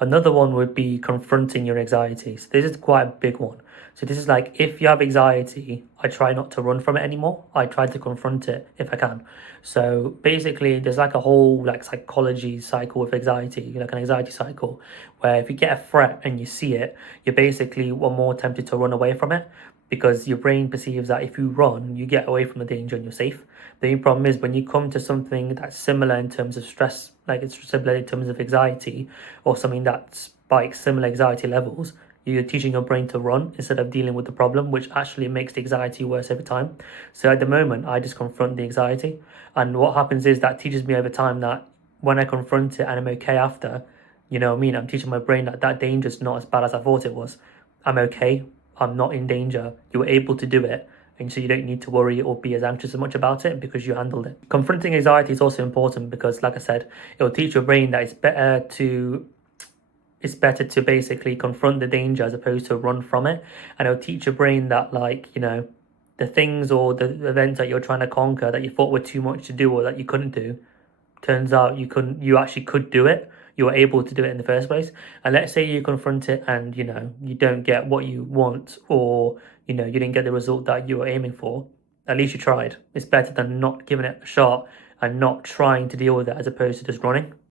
Another one would be confronting your anxiety. So this is quite a big one. So this is like, if you have anxiety, I try not to run from it anymore. I try to confront it if I can. So basically, there's like a whole like psychology cycle with anxiety, like an anxiety cycle, where if you get a threat and you see it, you're basically more tempted to run away from it, because your brain perceives that if you run, you get away from the danger and you're safe. The only problem is when you come to something that's similar in terms of stress, like it's similar in terms of anxiety, or something that spikes similar anxiety levels, you're teaching your brain to run instead of dealing with the problem, which actually makes the anxiety worse every time. So at the moment, I just confront the anxiety. And what happens is that teaches me over time that when I confront it and I'm okay after, you know what I mean? I'm teaching my brain that that danger is not as bad as I thought it was. I'm okay. I'm not in danger. You were able to do it. And so you don't need to worry or be as anxious as much about it because you handled it. Confronting anxiety is also important because, like I said, it will teach your brain that it's better to basically confront the danger as opposed to run from it. And it'll teach your brain that, like, the things or the events that you're trying to conquer that you thought were too much to do or that you couldn't do, turns out you actually could do it. You were able to do it in the first place. And let's say you confront it and you don't get what you want, or you didn't get the result that you were aiming for. At least you tried. It's better than not giving it a shot and not trying to deal with it as opposed to just running.